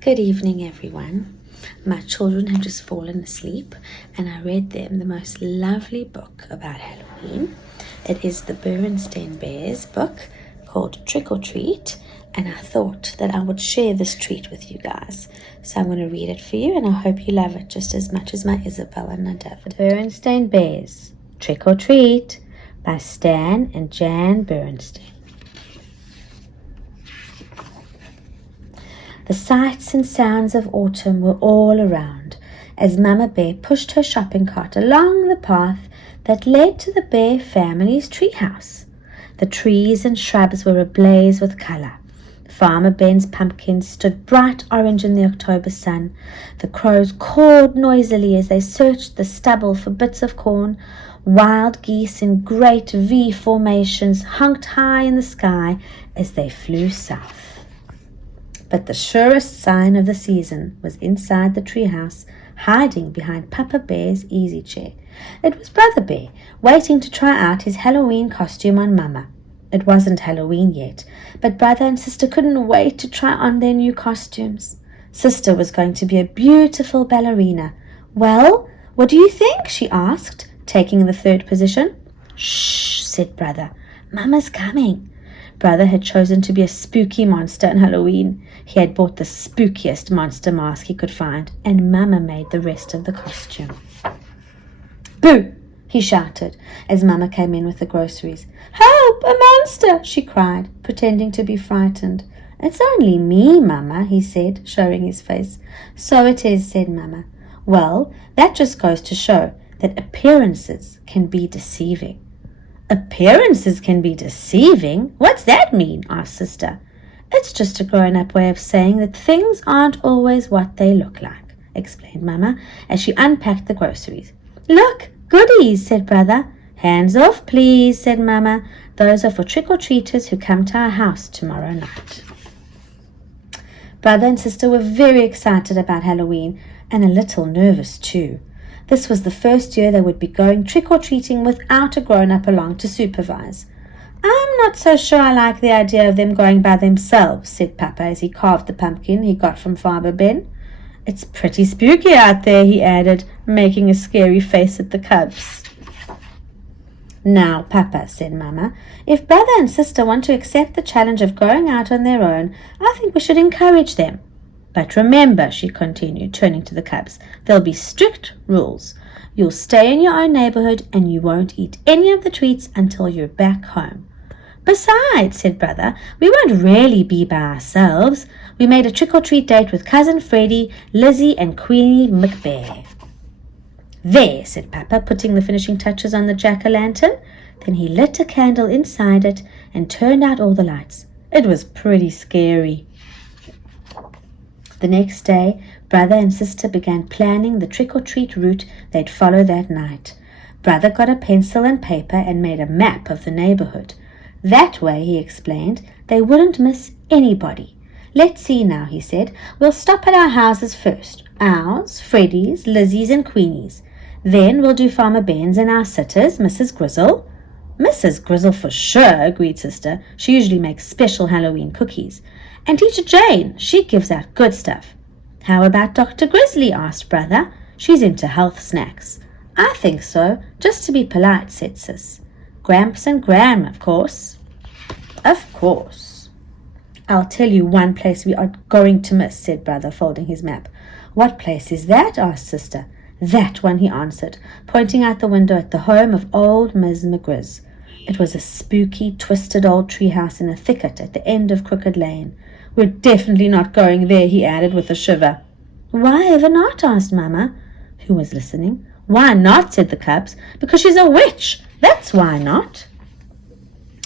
Good evening, everyone. My children have just fallen asleep, and I read them the most lovely book about Halloween. It is the Berenstain Bears book called Trick or Treat, and I thought that I would share this treat with you guys. So I'm going to read it for you, and I hope you love it just as much as my Isabel and Nadav did. Berenstain Bears, Trick or Treat, by Stan and Jan Berenstain. The sights and sounds of autumn were all around as Mama Bear pushed her shopping cart along the path that led to the Bear family's treehouse. The trees and shrubs were ablaze with color. Farmer Ben's pumpkins stood bright orange in the October sun. The crows cawed noisily as they searched the stubble for bits of corn. Wild geese in great V formations honked high in the sky as they flew south. But the surest sign of the season was inside the treehouse, hiding behind Papa Bear's easy chair. It was Brother Bear, waiting to try out his Halloween costume on Mama. It wasn't Halloween yet, but Brother and Sister couldn't wait to try on their new costumes. Sister was going to be a beautiful ballerina. "Well, what do you think?" she asked, taking the third position. "Shh," said Brother. "Mama's coming." Brother had chosen to be a spooky monster on Halloween. He had bought the spookiest monster mask he could find, and Mama made the rest of the costume. "Boo!" he shouted as Mama came in with the groceries. "Help! A monster!" she cried, pretending to be frightened. "It's only me, Mama," he said, showing his face. "So it is," said Mama. "Well, that just goes to show that appearances can be deceiving." "Appearances can be deceiving? What's that mean?" asked Sister. "It's just a grown-up way of saying that things aren't always what they look like," explained Mama as she unpacked the groceries. "Look, goodies," said Brother. "Hands off, please," said Mama. "Those are for trick-or-treaters who come to our house tomorrow night." Brother and Sister were very excited about Halloween and a little nervous too. This was the first year they would be going trick-or-treating without a grown-up along to supervise. "I'm not so sure I like the idea of them going by themselves," said Papa as he carved the pumpkin he got from Farmer Ben. "It's pretty spooky out there," he added, making a scary face at the cubs. "Now, Papa," said Mama, "if Brother and Sister want to accept the challenge of going out on their own, I think we should encourage them. But remember," she continued, turning to the cubs, "there'll be strict rules. You'll stay in your own neighborhood and you won't eat any of the treats until you're back home." "Besides," said Brother, "we won't really be by ourselves. We made a trick-or-treat date with Cousin Freddie, Lizzie, and Queenie McBear." "There," said Papa, putting the finishing touches on the jack-o'-lantern. Then he lit a candle inside it and turned out all the lights. It was pretty scary. The next day, Brother and Sister began planning the trick-or-treat route they'd follow that night. Brother got a pencil and paper and made a map of the neighborhood. That way, he explained, they wouldn't miss anybody. "Let's see now," he said. "We'll stop at our houses first. Ours, Freddie's, Lizzie's, and Queenie's. Then we'll do Farmer Ben's and our sitters, Mrs. Grizzle." "Mrs. Grizzle for sure," agreed Sister. "She usually makes special Halloween cookies. And Teacher Jane, she gives out good stuff." "How about Dr. Grizzly?" asked Brother. "She's into health snacks." "I think so, just to be polite," said Sis. "Gramps and Gram, of course." "Of course." "I'll tell you one place we are going to miss," said Brother, folding his map. "What place is that?" asked Sister. "That one," he answered, pointing out the window at the home of old Ms. McGriz. It was a spooky, twisted old treehouse in a thicket at the end of Crooked Lane. "We're definitely not going there," he added with a shiver. "Why ever not?" asked Mama, who was listening. "Why not?" said the cubs. "Because she's a witch. That's why not."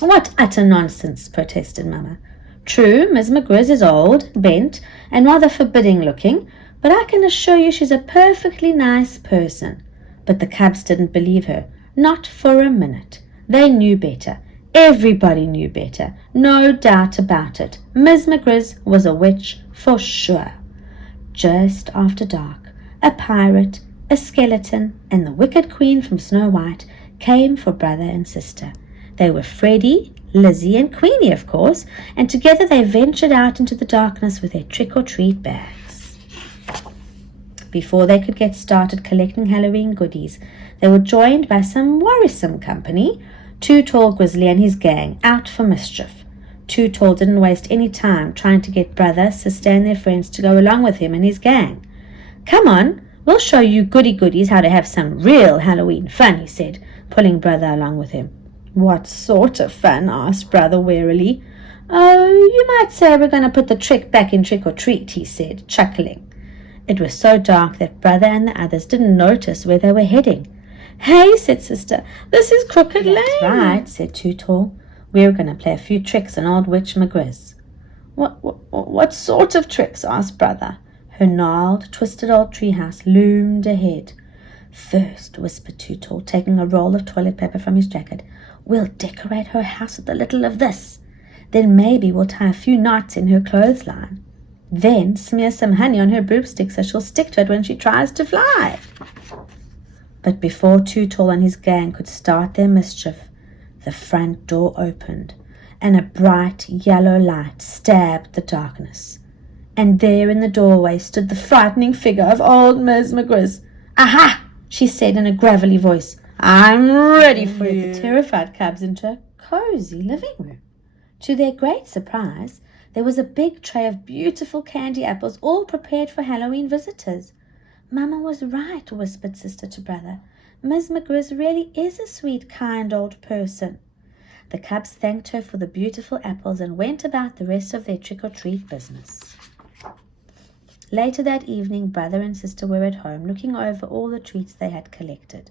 "What utter nonsense," protested Mama. "True, Miss McGriz is old, bent, and rather forbidding looking, but I can assure you she's a perfectly nice person." But the cubs didn't believe her, not for a minute. They knew better. Everybody knew better. No doubt about it. Miss McGriz was a witch for sure. Just after dark, a pirate, a skeleton, and the wicked queen from Snow White came for Brother and Sister. They were Freddie, Lizzie and Queenie, of course, and together they ventured out into the darkness with their trick-or-treat bags. Before they could get started collecting Halloween goodies, they were joined by some worrisome company. Too Tall Grizzly and his gang, out for mischief. Too Tall didn't waste any time trying to get Brother, Sister and their friends to go along with him and his gang. "Come on, we'll show you goody-goodies how to have some real Halloween fun," he said, pulling Brother along with him. "What sort of fun?" asked Brother wearily. "Oh, you might say we're going to put the trick back in trick-or-treat," he said, chuckling. It was so dark that Brother and the others didn't notice where they were heading. "Hey," said Sister, "this is Crooked Lane." "That's right," said Too Tall. "We're going to play a few tricks on old Witch McGriz." What sort of tricks?" asked Brother. Her gnarled, twisted old treehouse loomed ahead. "First," whispered Too Tall, taking a roll of toilet paper from his jacket, "we'll decorate her house with a little of this. Then maybe we'll tie a few knots in her clothesline. Then smear some honey on her broomstick so she'll stick to it when she tries to fly." But before Too Tall and his gang could start their mischief, the front door opened, and a bright yellow light stabbed the darkness. And there in the doorway stood the frightening figure of old Miss McGriz. "Aha!" she said in a gravelly voice. "I'm ready for you." The terrified cubs into a cozy living room. To their great surprise, there was a big tray of beautiful candy apples, all prepared for Halloween visitors. "Mama was right," whispered Sister to Brother. "Miss McGriz really is a sweet, kind old person." The cubs thanked her for the beautiful apples and went about the rest of their trick-or-treat business. Later that evening, Brother and Sister were at home, looking over all the treats they had collected.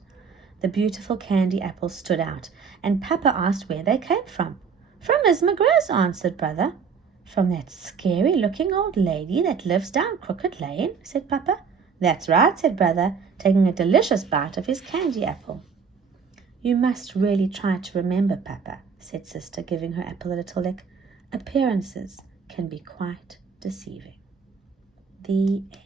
The beautiful candy apples stood out, and Papa asked where they came from. "From Miss McGriz," answered Brother. "From that scary-looking old lady that lives down Crooked Lane?" said Papa. "That's right," said Brother, taking a delicious bite of his candy apple. "You must really try to remember, Papa," said Sister, giving her apple a little lick. "Appearances can be quite deceiving." The end.